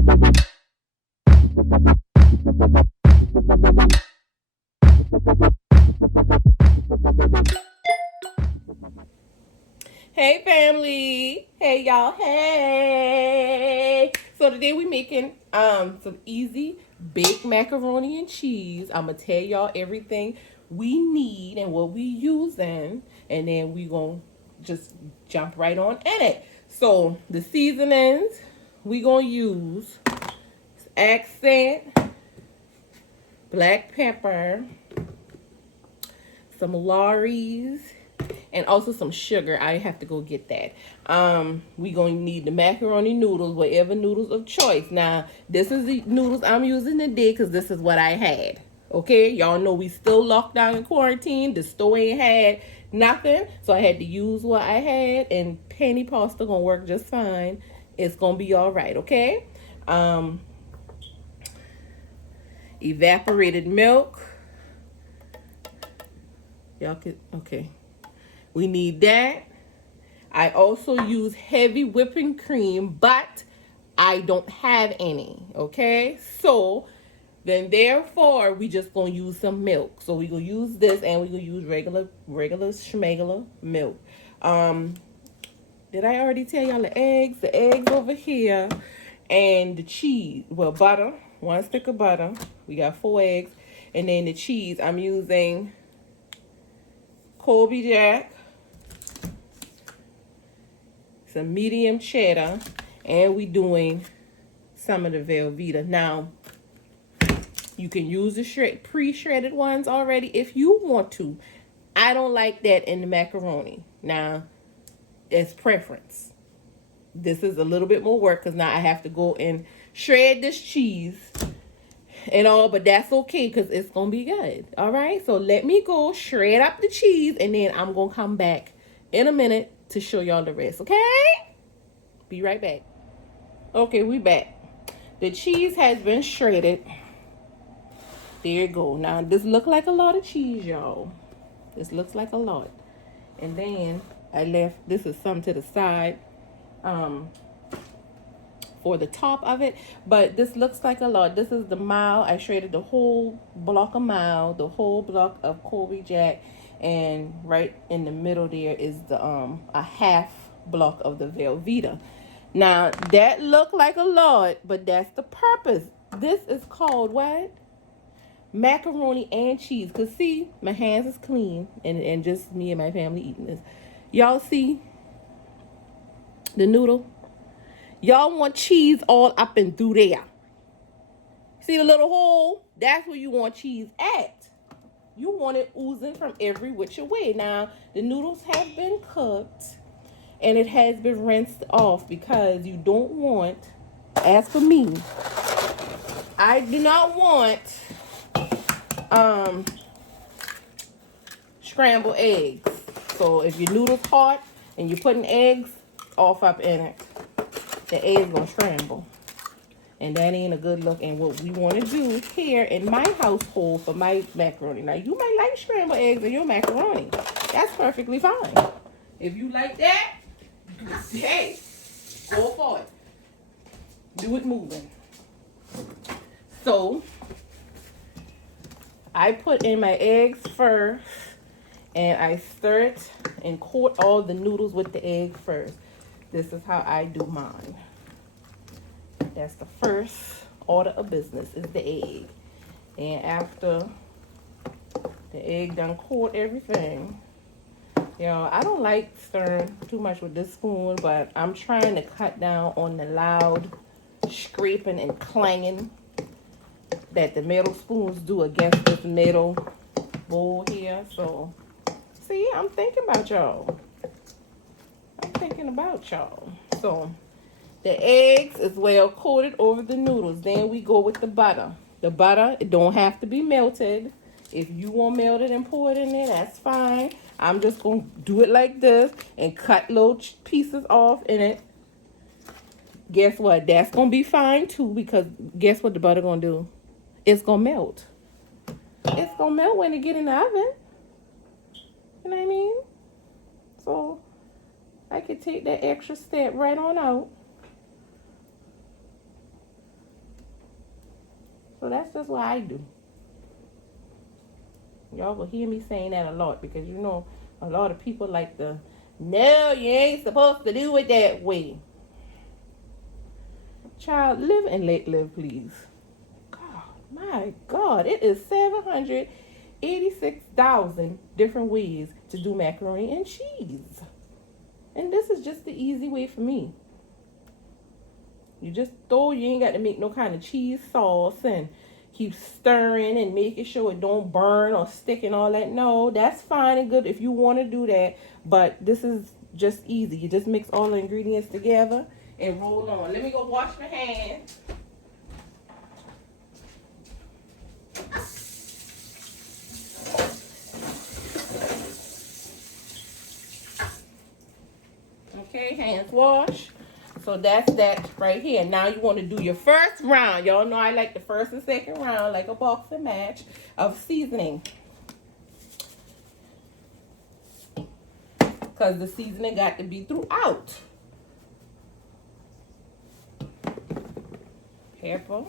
Hey family, hey y'all, hey. So today we making some easy baked macaroni and cheese. I'm gonna tell y'all everything we need and what we using, and then we gonna just jump right on in it. So the seasonings we gonna use accent, black pepper, some Lorry's, and also some sugar. I have to go get that. We gonna need the macaroni noodles, whatever noodles of choice. Now, this is the noodles I'm using today because this is what I had. Okay, y'all know we still locked down in quarantine. The store ain't had nothing, so I had to use what I had. And penny pasta gonna work just fine. It's gonna be all right. Okay. Um, Evaporated milk. Y'all can okay. We need that. I also use heavy whipping cream, but I don't have any. Okay, so then therefore we just gonna use some milk. So we gonna use this, and we gonna use regular schmegula milk. Did I already tell y'all the eggs? The eggs over here, and the cheese. Well, butter. 1 stick of butter. We got 4 eggs, and then the cheese. I'm using Colby Jack, some medium cheddar, and we doing some of the Velveeta. Now, you can use the pre-shredded ones already if you want to. I don't like that in the macaroni. Now, it's preference. This is a little bit more work because now I have to go and shred this cheese and all, but that's okay because it's gonna be good. All right, so let me go shred up the cheese, and then I'm gonna come back in a minute to show y'all the rest. Okay, be right back. Okay, we back. The cheese has been shredded. There you go. Now this look like a lot of cheese, y'all. This looks like a lot. And then I left, this is some to the side for the top of it, but this looks like a lot. This is the mile. I shredded the whole block of mile, the whole block of Colby Jack, and right in the middle there is the a half block of the Velveeta. Now that look like a lot, but that's the purpose. This is called what? Macaroni and cheese. Cause see, my hands is clean, and just me and my family eating this. Y'all see the noodle? Y'all want cheese all up and through there. See the little hole? That's where you want cheese at. You want it oozing from every which way. Now, the noodles have been cooked, and it has been rinsed off because you don't want, as for me, I do not want scrambled eggs. So if your noodles hot and you're putting eggs off up in it, the eggs gonna scramble, and that ain't a good look. And what we want to do here in my household for my macaroni, now you might like scrambled eggs in your macaroni, that's perfectly fine. If you like that, hey, go for it. Do it moving. So I put in my eggs first, and I stir it and coat all the noodles with the egg first. This is how I do mine. That's the first order of business, is the egg. And after the egg done coat everything, you know, I don't like stirring too much with this spoon, but I'm trying to cut down on the loud scraping and clanging that the metal spoons do against this metal bowl here. So, see, I'm thinking about y'all. So, the eggs is well coated over the noodles. Then we go with the butter. The butter, it don't have to be melted. If you want melted and pour it in there, that's fine. I'm just going to do it like this and cut little pieces off in it. Guess what? That's going to be fine too, because guess what the butter going to do? It's going to melt. It's going to melt when it get in the oven. You know what I mean? So, I could take that extra step right on out. So that's just what I do. Y'all will hear me saying that a lot because you know a lot of people like the no, you ain't supposed to do it that way. Child, live and let live, please. God, my God, it is 786,000 different ways to do macaroni and cheese. And this is just the easy way for me. You just throw, you ain't got to make no kind of cheese sauce and keep stirring and making sure it don't burn or stick and all that. No, that's fine and good if you want to do that. But this is just easy. You just mix all the ingredients together and roll on. Let me go wash my hands. Okay, hands washed. So that's that right here. Now you want to do your first round. Y'all know I like the first and second round, like a boxing match of seasoning. Because the seasoning got to be throughout. Pepper.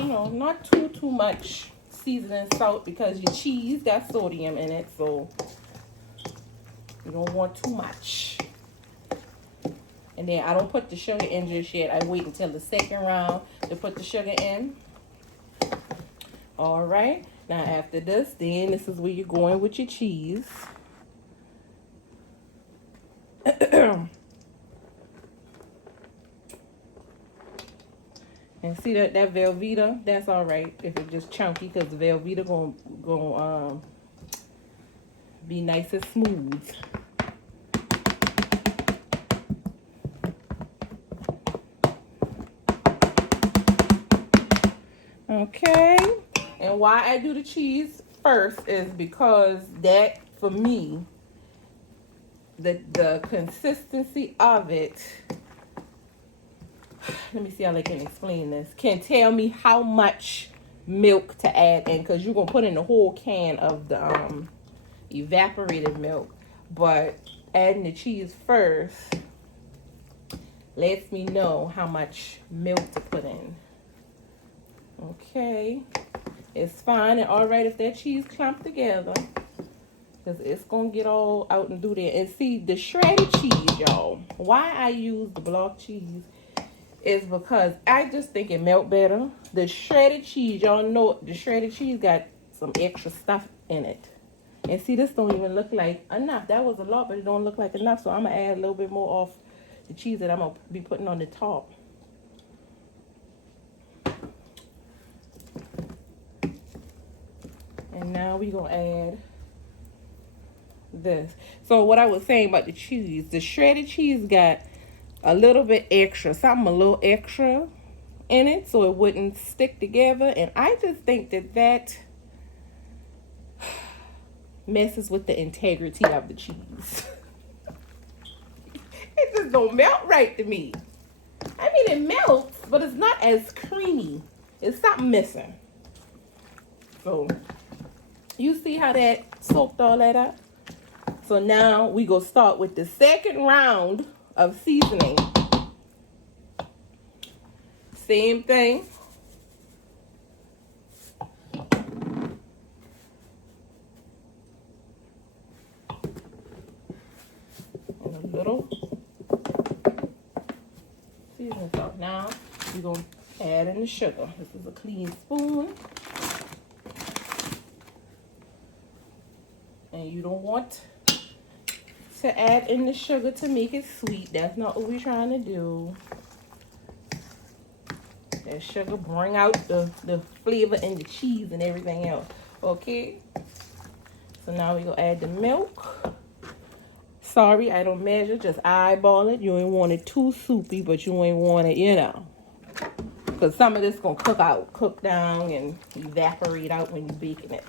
You know, not too much seasoning salt because your cheese got sodium in it. So you don't want too much. And then I don't put the sugar in just yet. I wait until the second round to put the sugar in. All right. Now after this, then this is where you're going with your cheese. And see that Velveeta, that's all right if it's just chunky because the Velveeta gonna be nice and smooth. Okay, and why I do the cheese first is because that, for me, the consistency of it, let me see how I can explain this, can tell me how much milk to add in, because you're going to put in the whole can of the evaporated milk, but adding the cheese first lets me know how much milk to put in. Okay, it's fine and all right if that cheese clumped together, because it's gonna get all out and do that. And see, the shredded cheese, y'all, why I use the block cheese is because I just think it melt better. The shredded cheese, y'all know the shredded cheese got some extra stuff in it. And see, this don't even look like enough. That was a lot, but it don't look like enough, so I'm gonna add a little bit more off the cheese that I'm gonna be putting on the top. And now we're going to add this. So what I was saying about the cheese, the shredded cheese got a little bit extra, something a little extra in it so it wouldn't stick together. And I just think that messes with the integrity of the cheese. It just don't melt right to me. I mean, it melts, but it's not as creamy. It's something missing. So you see how that soaked all that up? So now we go start with the second round of seasoning. Same thing. And a little seasoning salt. Now we're going to add in the sugar. This is a clean spoon. And you don't want to add in the sugar to make it sweet. That's not what we're trying to do. That sugar bring out the flavor and the cheese and everything else. Okay? So now we're going to add the milk. Sorry, I don't measure. Just eyeball it. You ain't want it too soupy, but you ain't want it, you know. Because some of this going to cook down and evaporate out when you're baking it.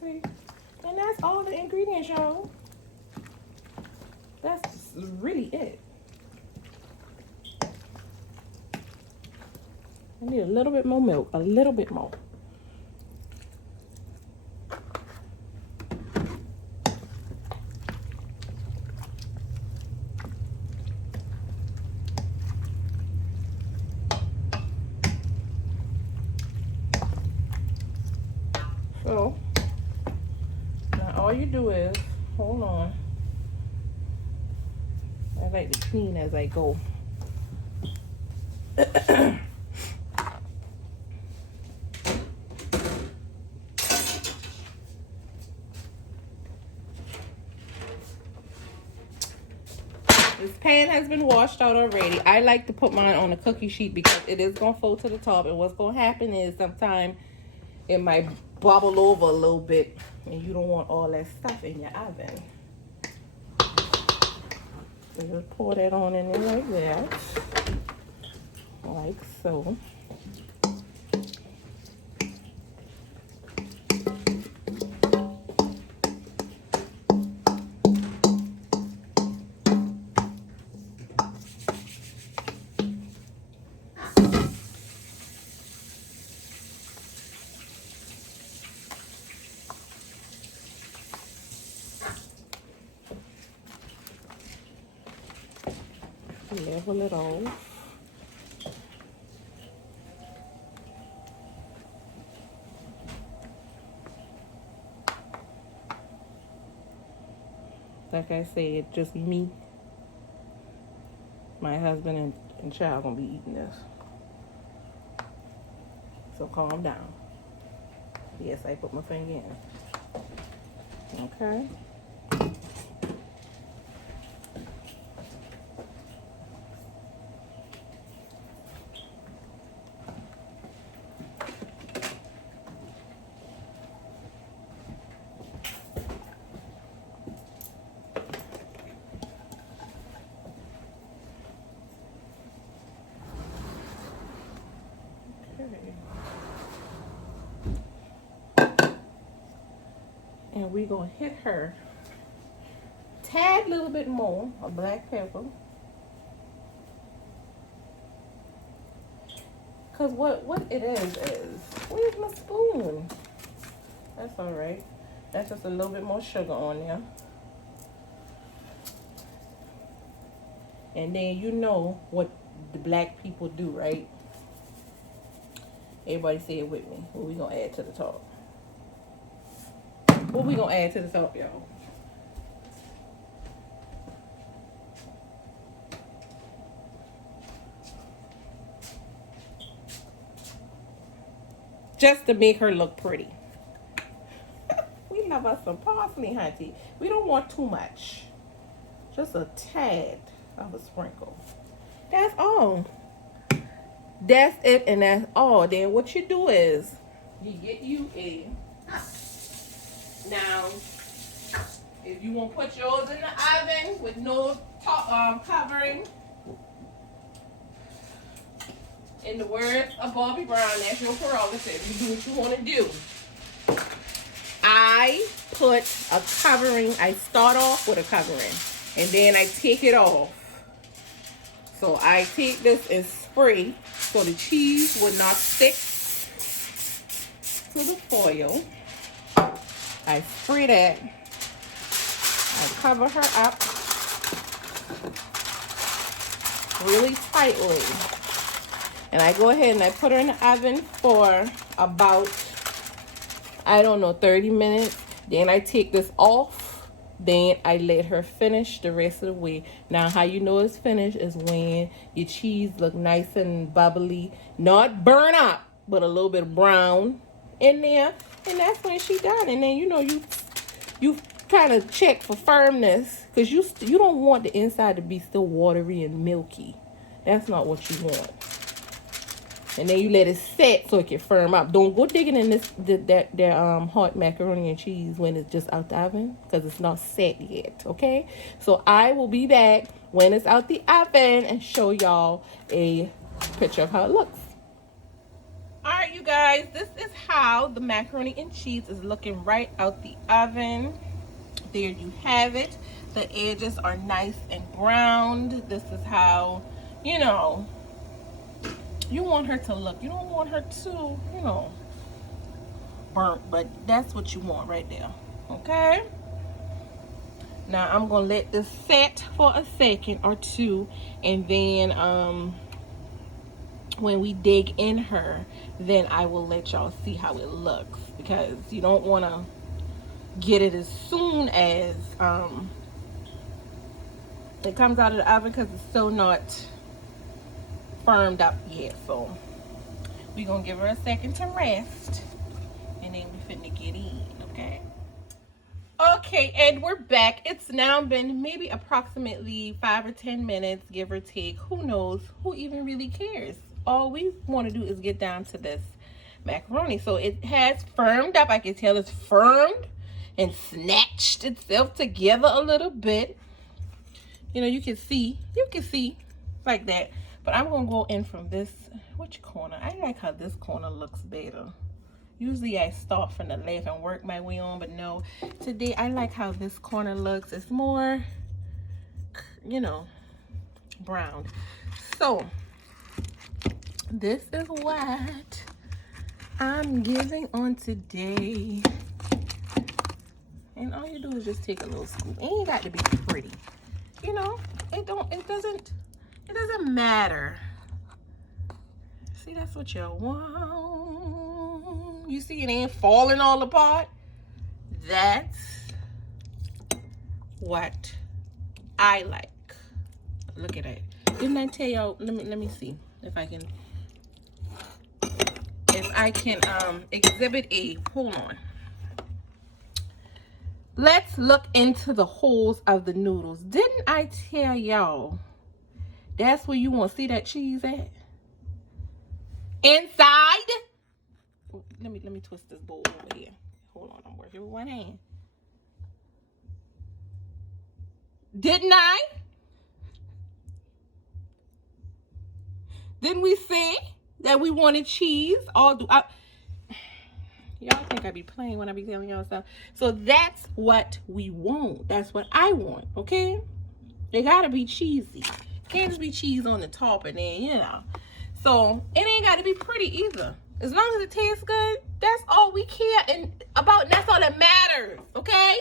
See? And that's all the ingredients, y'all. That's really it. I need a little bit more milk, a little bit more. So now all you do is, hold on, I like to clean as I go. This pan has been washed out already. I like to put mine on a cookie sheet because it is going to fold to the top. And what's going to happen is sometimes it might bubble over a little bit. And you don't want all that stuff in your oven. So just pour that on in there like that. Like so. Level it off. Like I said, just me, my husband, and child gonna be eating this. So calm down. Yes, I put my finger in. Okay. And we're gonna hit her tad little bit more of black pepper. Cause what it is, where's my spoon? That's all right. That's just a little bit more sugar on there. And then you know what the black people do, right? Everybody say it with me. What we gonna add to the top? What we gonna add to the top, y'all? Just to make her look pretty. We love us some parsley, hunty. We don't want too much. Just a tad of a sprinkle. That's all. That's it, and that's all. Then what you do is you get you a. Now, if you want to put yours in the oven with no top covering, in the words of Bobby Brown, that's your prerogative. You do what you want to do. I put a covering. I start off with a covering, and then I take it off. So I take this and spray so the cheese would not stick to the foil. I spray that. I cover her up really tightly. And I go ahead and I put her in the oven for about, I don't know, 30 minutes. Then I take this off. Then I let her finish the rest of the way. Now, how you know it's finished is when your cheese look nice and bubbly. Not burn up, but a little bit of brown in there. And that's when she done. And then, you know, you kind of check for firmness. Because you don't want the inside to be still watery and milky. That's not what you want. And then you let it set so it can firm up. Don't go digging in that hot macaroni and cheese when it's just out the oven, because it's not set yet, okay? So I will be back when it's out the oven and show y'all a picture of how it looks. All right, you guys, this is how the macaroni and cheese is looking right out the oven. There you have it. The edges are nice and browned. This is how, you know, You want her to look. You don't want her to, you know, burnt, but that's what you want right there. Okay? Now I'm gonna let this set for a second or two, and then when we dig in her, then I will let y'all see how it looks, because you don't want to get it as soon as it comes out of the oven, because it's still not firmed up yet. So we're gonna give her a second to rest, and then we finna get in. Okay. Okay, and we're back. It's now been maybe approximately 5 or 10 minutes, give or take. Who knows? Who even really cares? All we want to do is get down to this macaroni. So it has firmed up. I can tell it's firmed and snatched itself together a little bit. You know, you can see like that. But I'm gonna go in from this, which corner? I like how this corner looks better. Usually I start from the left and work my way on, but no, today I like how this corner looks. It's more, you know, brown. So this is what I'm giving on today. And all you do is just take a little scoop. It ain't got to be pretty. You know, it doesn't matter. See, that's what you want. You see it ain't falling all apart? That's what I like. Look at that. Didn't I tell y'all? Let me see if I can exhibit a, hold on. Let's look into the holes of the noodles. Didn't I tell y'all that's where you want to see that cheese at? Inside. Let me twist this bowl over here. Hold on, I'm working with one hand. Didn't I? Didn't we say that we wanted cheese? Y'all think I be playing when I be telling y'all stuff. So that's what we want. That's what I want, okay? It gotta be cheesy. Can't just be cheese on the top and then, you know. So it ain't gotta be pretty either. As long as it tastes good, that's all we care about, and that's all that matters, okay?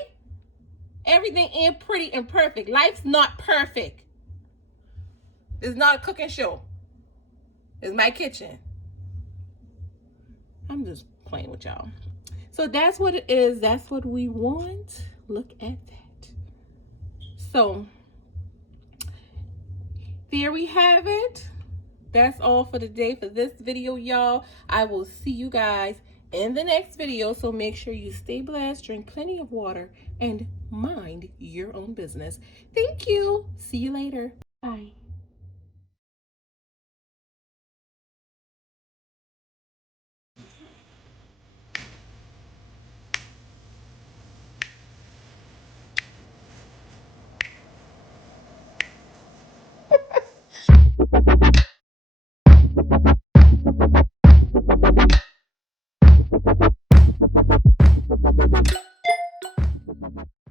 Everything ain't pretty and perfect. Life's not perfect. It's not a cooking show. It's my kitchen. I'm just playing with y'all. So that's what it is. That's what we want. Look at that. So there we have it. That's all for today for this video, y'all. I will see you guys in the next video. So make sure you stay blessed, drink plenty of water, and mind your own business. Thank you. See you later. Bye.